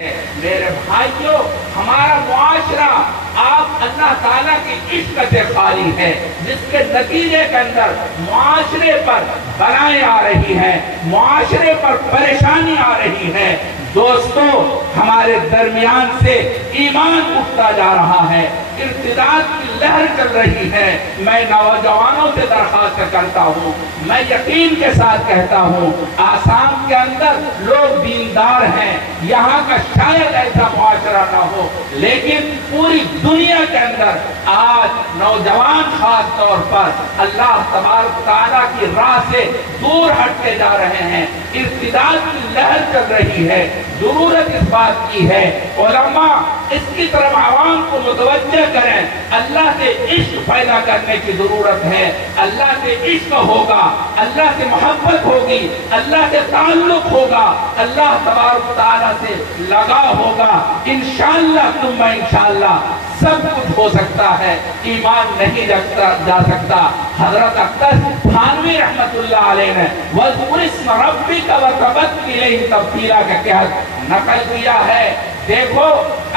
میرے بھائیوں، ہمارا معاشرہ آپ اللہ تعالیٰ کی عشق سے خالی ہے، جس کے نتیجے کے اندر معاشرے پر بلائیں آ رہی ہیں، معاشرے پر پریشانی آ رہی ہے۔ دوستو، ہمارے درمیان سے ایمان اٹھتا جا رہا ہے، ارتداد کی لہر چل رہی ہے۔ میں نوجوانوں سے درخواست کرتا ہوں، میں یقین کے ساتھ کہتا ہوں، آسام کے اندر لوگ دیندار ہیں، یہاں کا شاید ایسا معاشرہ نہ ہو، لیکن پوری دنیا کے اندر آج نوجوان خاص طور پر اللہ تبارک تعالیٰ کی راہ سے دور ہٹتے جا رہے ہیں، ارتداد کی لہر چل رہی ہے۔ ضرورت اس بات کی ہے علماء اس کی طرف عوام کو متوجہ کریں، اللہ سے عشق پیدا کرنے کی ضرورت ہے۔ اللہ سے عشق ہوگا، اللہ سے محبت ہوگی، اللہ سے تعلق ہوگا، اللہ تبارک تعالیٰ سے لگا ہوگا، انشاءاللہ ثم انشاءاللہ سب کچھ ہو سکتا ہے۔ ایمان نہیں جا سکتا۔ حضرت اختر تھانوی رحمت اللہ علیہ نے وَاذْكُرِ اسْمَ رَبِّكَ وَتَبَتَّلْ إِلَيْهِ تَبْتِيلًا کا کیا نقل کیا ہے۔ دیکھو،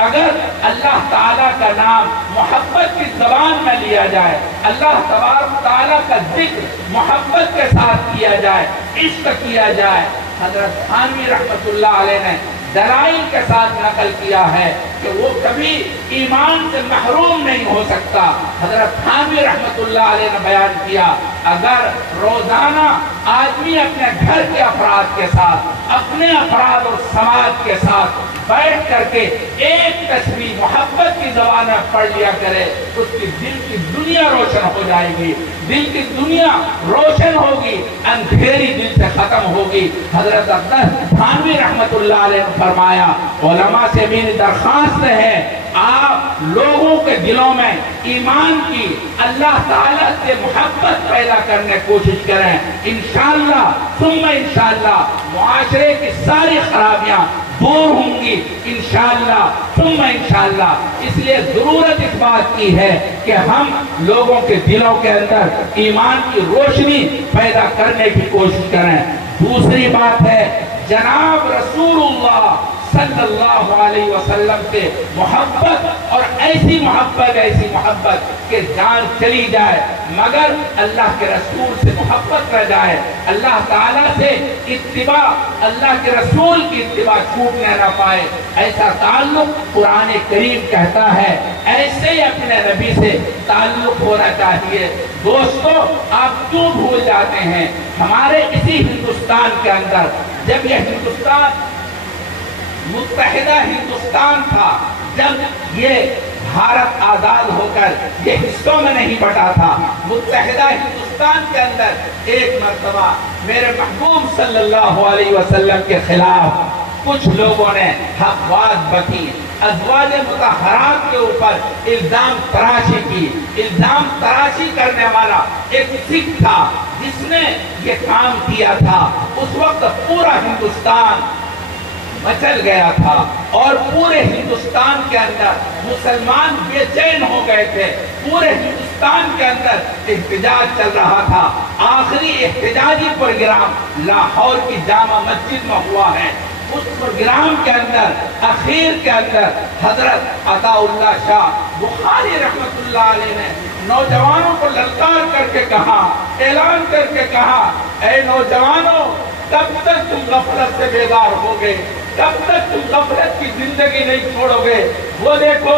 اگر اللہ تعالیٰ کا نام محبت کی زبان میں لیا جائے، اللہ تبارک تعالیٰ کا ذکر محبت کے ساتھ کیا جائے، عشق کیا جائے، حضرت تھانوی رحمت اللہ علیہ نے دلائل کے ساتھ نقل کیا ہے کہ وہ کبھی ایمان سے محروم نہیں ہو سکتا۔ حضرت تھانوی رحمت اللہ علیہ نے بیان کیا، اگر روزانہ آدمی اپنے گھر کے افراد کے ساتھ، اپنے افراد اور سماج کے ساتھ بیٹھ کر کے ایک تسبیح محبت کی زبان میں پڑھ لیا کرے، اس کی دل کی دنیا روشن ہو جائے گی، دل کی دنیا روشن ہوگی، اندھیری دل سے ختم ہوگی۔ حضرت اختر تھانوی رحمت اللہ علیہ نے فرمایا، علماء سے میری درخواست ہے، آپ لوگوں کے دلوں میں ایمان کی، اللہ تعالیٰ سے محبت پیدا کرنے کی کوشش کریں، انشاءاللہ ثم انشاءاللہ معاشرے کی ساری خرابیاں دور ہوں گی، انشاءاللہ ثم انشاءاللہ۔ اس لیے ضرورت اس بات کی ہے کہ ہم لوگوں کے دلوں کے اندر ایمان کی روشنی پیدا کرنے کی کوشش کریں۔ دوسری بات ہے، جناب رسول اللہ صلی اللہ علیہ وسلم سے محبت، اور ایسی محبت کہ جان چلی جائے مگر اللہ کے رسول سے محبت رہ جائے، اللہ تعالیٰ سے اتباع، اللہ کے رسول کی اتباع چھوٹنے نہ پائے، ایسا تعلق قرآن کریم کہتا ہے، ایسے ہی اپنے نبی سے تعلق ہونا چاہیے۔ دوستو، آپ کیوں بھول جاتے ہیں، ہمارے اسی ہندوستان کے اندر جب یہ ہندوستان متحدہ ہندوستان تھا، جب یہ بھارت آزاد ہو کر یہ حصوں میں نہیں بٹا تھا، متحدہ ہندوستان کے اندر ایک مرتبہ میرے محبوب صلی اللہ علیہ وسلم کے خلاف کچھ لوگوں نے افواج بکی، ازواج مطہرات کے اوپر الزام تراشی کی۔ الزام تراشی کرنے والا ایک سکھ تھا جس نے یہ کام کیا تھا۔ اس وقت پورا ہندوستان مچل گیا تھا اور پورے ہندوستان کے اندر مسلمان بے چین ہو گئے تھے، پورے ہندوستان کے اندر احتجاج چل رہا تھا۔ آخری احتجاجی پروگرام لاہور کی جامع مسجد میں ہوا ہے۔ اس پروگرام کے اندر اخیر کے اندر حضرت عطا اللہ شاہ بخاری رحمت اللہ علیہ نے نوجوانوں کو للکار کر کے کہا، اعلان کر کے کہا، اے نوجوانوں، کب تک تم غفلت سے بیدار ہوگے، کب تک تم غفلت کی زندگی نہیں چھوڑو گے؟ وہ دیکھو،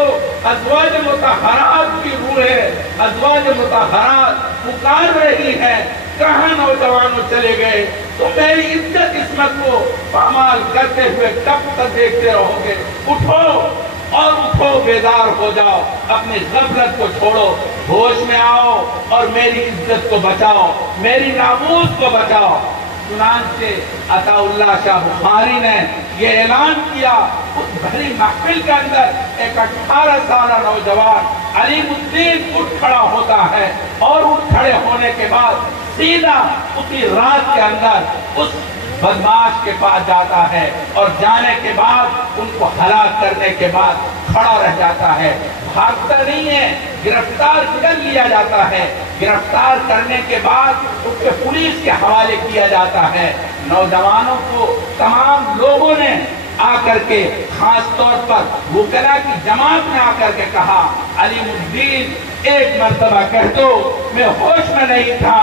ازواج مطہرات کی روحیں، ازواج مطہرات پکار رہی ہے، کہاں نوجوانوں چلے گئے؟ تو میری عزت عصمت کو پامال کرتے ہوئے کب تک دیکھتے رہو گے؟ اٹھو اور اٹھو، بیدار ہو جاؤ، اپنی غفلت کو چھوڑو، ہوش میں آؤ اور میری عزت کو بچاؤ، میری ناموس کو بچاؤ۔ چنانچہ عطا اللہ شاہ بخاری نے یہ اعلان کیا۔ اس بھری محفل کے اندر ایک 18 سالہ نوجوان علیم الدین اٹھ کھڑا ہوتا ہے، اور اٹھ کھڑے ہونے کے بعد سیدھا اسی رات کے اندر اس بدماش کے پاس جاتا ہے، اور جانے کے بعد ان کو ہلاک کرنے کے بعد کھڑا رہ جاتا ہے، بھاگتا نہیں ہے، گرفتار کر لیا جاتا ہے۔ گرفتار کرنے کے بعد اس کو پولیس کے حوالے کیا جاتا ہے۔ نوجوانوں کو تمام لوگوں نے آ کر کے خاص طور پر وکلا کی جماعت نے آ کر کے کہا علیم الدین ایک مرتبہ کہہ دو میں ہوش میں نہیں تھا،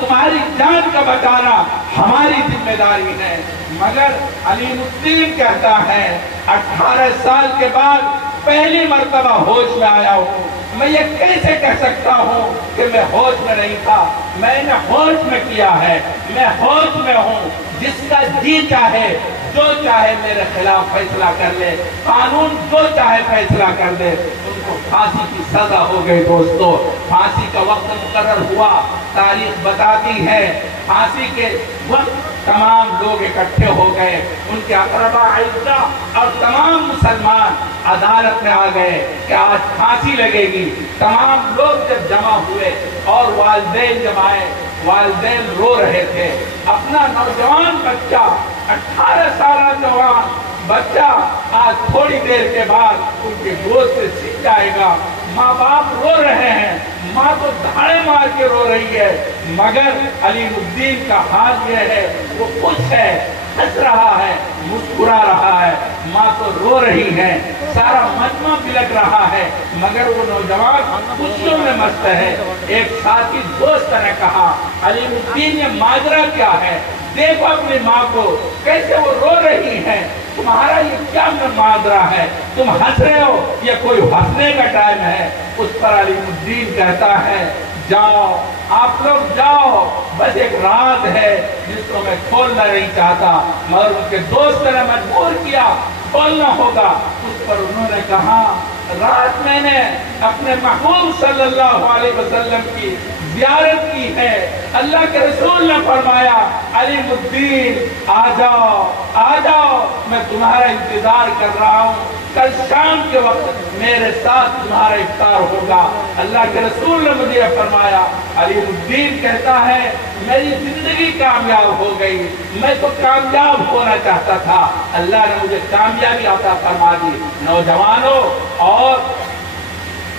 تمہاری جان کا بچانا ہماری ذمہ داری ہے۔ مگر علیم الدین کہتا ہے 18 سال کے بعد پہلی مرتبہ ہوش میں آیا ہوں، میں یہ کیسے کہہ سکتا ہوں کہ میں ہوش میں نہیں تھا؟ میں نے ہوش میں کیا ہے، میں ہوش میں ہوں۔ جس کا جی چاہے جو چاہے میرے خلاف فیصلہ کر لے، قانون جو چاہے فیصلہ کر دے۔ ان کو پھانسی کی سزا ہو گئی۔ دوستو پھانسی کا وقت مقرر ہوا، تاریخ بتاتی ہے پھانسی کے وقت تمام لوگ اکٹھے ہو گئے، ان کے اقربا اعزا اور تمام مسلمان عدالت میں آ گئے کہ آج پھانسی لگے گی۔ تمام لوگ جب جمع ہوئے اور والدین جب آئے، والدین رو رہے تھے۔ اپنا نوجوان بچہ 18 سالہ جوان بچہ آج تھوڑی دیر کے بعد ان کے گود سے سیکھ جائے گا۔ ماں باپ رو رہے ہیں، ماں تو دھاڑے مار کے رو رہی ہے، مگر علیم الدین کا حال یہ ہے وہ خوش ہے، ہنس رہا ہے، مسکرا رہا ہے۔ ماں تو رو رہی ہے، سارا مجمع بلک رہا ہے، مگر وہ نوجوان خوشیوں میں مست ہے۔ ایک ساتھی دوست نے کہا علیم الدین یہ ماجرا کیا ہے؟ دیکھو اپنی ماں کو کیسے وہ رو رہی ہے، تمہارا یہ کیا ماجرا ہے؟ تم ہنس رہے ہو، یہ کوئی ہنسنے کا ٹائم ہے؟ اس پر علیم الدین کہتا ہے جاؤ آپ لوگ جاؤ، بس ایک راز ہے جس کو میں کھولنا نہیں چاہتا، مگر ان کے دوست نے مجبور کیا کھولنا ہوگا۔ اس پر انہوں نے کہا رات میں نے اپنے محبوب صلی اللہ علیہ وسلم کی زیارت کی ہے، اللہ کے رسول نے فرمایا علیم الدین آ جاؤ، میں تمہارا انتظار کر رہا ہوں، کل شام کے وقت میرے ساتھ تمہارا افطار ہوگا۔ اللہ کے رسول نے مجھے فرمایا۔ علیم الدین کہتا ہے میری زندگی کامیاب ہو گئی، میں تو کامیاب ہونا چاہتا تھا، اللہ نے مجھے کامیابی عطا فرما دی۔ نوجوانوں اور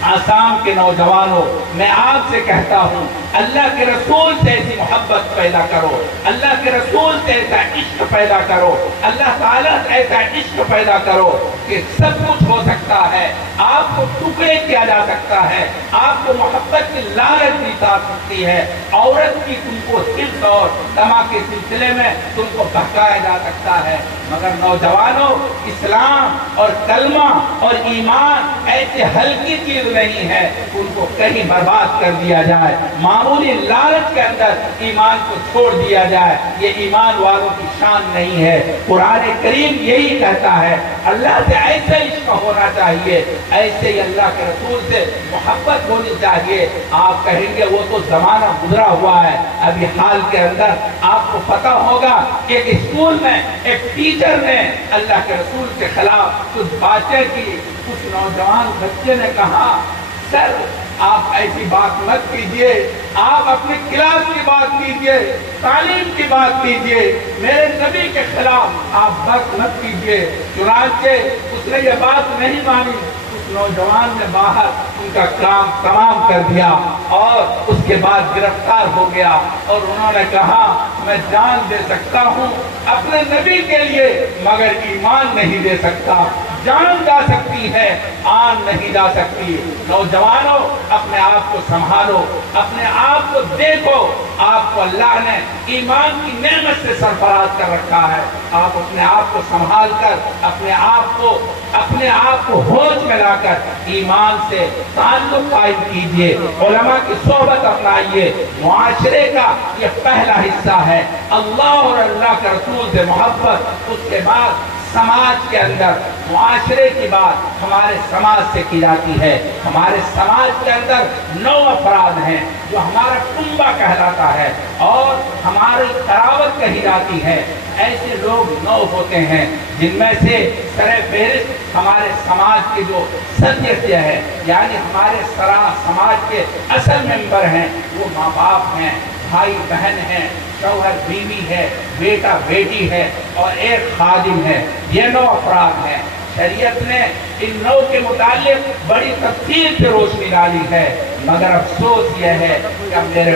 آسام کے نوجوانوں، میں آپ سے کہتا ہوں اللہ کے رسول سے ایسی محبت پیدا کرو، اللہ کے رسول سے ایسا عشق پیدا کرو، اللہ تعالیٰ سے ایسا عشق پیدا کرو کہ سب کچھ ہو سکتا ہے، آپ کو ٹکڑے کیا جا سکتا ہے، آپ کو محبت کی لالچ دی جا سکتی ہے، عورت کی تم کو حرص اور طمع کے سلسلے میں تم کو بہکایا جا سکتا ہے، مگر نوجوانوں اسلام اور کلمہ اور ایمان ایسی ہلکی چیز نہیں ہے ان کو کہیں برباد کر دیا جائے، معمولی لالچ کے اندر ایمان کو چھوڑ دیا جائے، یہ ایمان والوں کی شان نہیں ہے۔ قرآن کریم یہی کہتا ہے اللہ سے ایسے عشق ہونا چاہیے، ایسے ہی اللہ کے رسول سے محبت ہونی چاہیے۔ آپ کہیں گے وہ تو زمانہ گزرا ہوا ہے، ابھی حال کے اندر آپ کو پتہ ہوگا ایک اسکول میں ایک ٹیچر نے اللہ کے رسول کے خلاف کچھ باتیں کی، کچھ نوجوان بچے نے کہا سر آپ ایسی بات مت کیجئے، آپ اپنے کلاس کی بات کیجئے، تعلیم کی بات کیجئے، میرے نبی کے خلاف آپ بات مت کیجئے۔ چنانچہ اس نے یہ بات نہیں مانی، اس نوجوان نے باہر ان کا کام تمام کر دیا اور اس کے بعد گرفتار ہو گیا، اور انہوں نے کہا میں جان دے سکتا ہوں اپنے نبی کے لیے مگر ایمان نہیں دے سکتا۔ جان جا سکتی ہے، آن نہیں جا سکتی۔ نوجوانوں اپنے آپ کو سنبھالو، اپنے آپ کو دیکھو، آپ کو اللہ نے ایمان کی نعمت سے سرفراز کر رکھا ہے، آپ اپنے آپ کو سنبھال کر اپنے آپ کو ہوش میں لا کر ایمان سے تعلق قائم کیجئے، علماء کی صحبت اپنائیے۔ معاشرے کا یہ پہلا حصہ ہے اللہ اور اللہ کے رسول سے محبت، اس کے بعد سماج کے اندر معاشرے کی بات ہمارے سماج سے کی جاتی ہے۔ ہمارے سماج کے اندر 9 افراد ہیں جو ہمارا کنبہ کہلاتا ہے اور ہماری قرابت کہی جاتی ہے۔ ایسے لوگ 9 ہوتے ہیں جن میں سے سر فہرست ہمارے سماج کے جو سدسیہ ہے، یعنی ہمارے سماج کے اصل ممبر ہیں، وہ ماں باپ ہیں، بھائی بہن ہیں، شوہر بیوی ہے، بیٹا بیٹی ہے اور ایک خادم ہے۔ یہ 9 افراد ہیں۔ شریعت نے ان 9 کے متعلق بڑی تفصیل سے روشنی ڈالی ہے، مگر افسوس یہ ہے کہ اب میرے